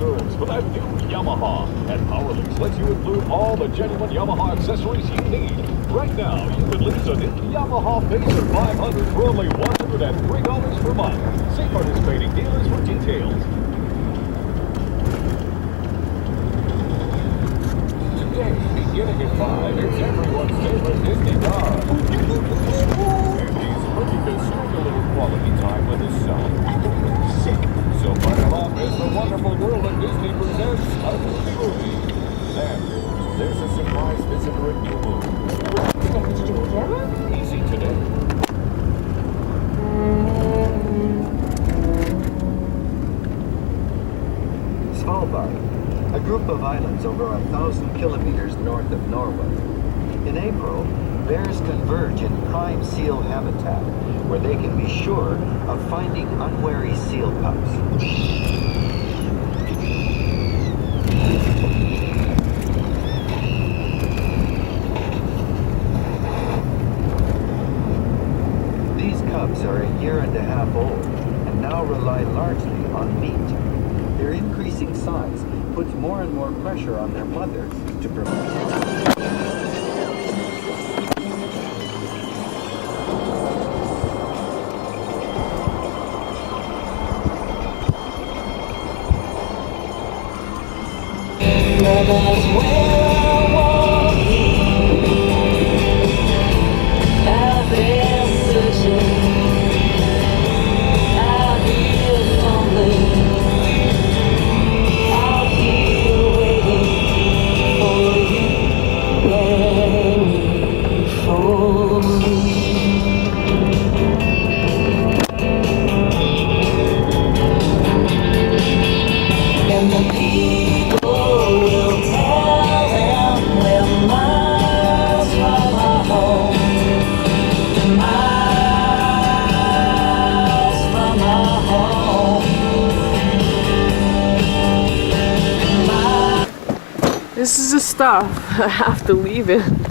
reserves for that new Yamaha. And PowerLease lets you include all the genuine Yamaha accessories you need. Right now, you can lease a new Yamaha Phaser 500 for only $103 per month. See participating dealers for details. Today, beginning at 5, it's everyone's favorite Disney car. Disney's looking to spend a little quality time with his son. So buckle up as the wonderful world of Disney presents a movie. Then, there's a surprise visitor at New Moon. Easy today. Svalbard, a group of islands over 1,000 kilometers north of Norway. In April, bears converge in prime seal habitat, where they can be sure of finding unwary seal pups. These cubs are a year and a half old and now rely largely on meat. Their increasing size puts more and more pressure on their mother to provide. This is the stuff I have to leave in.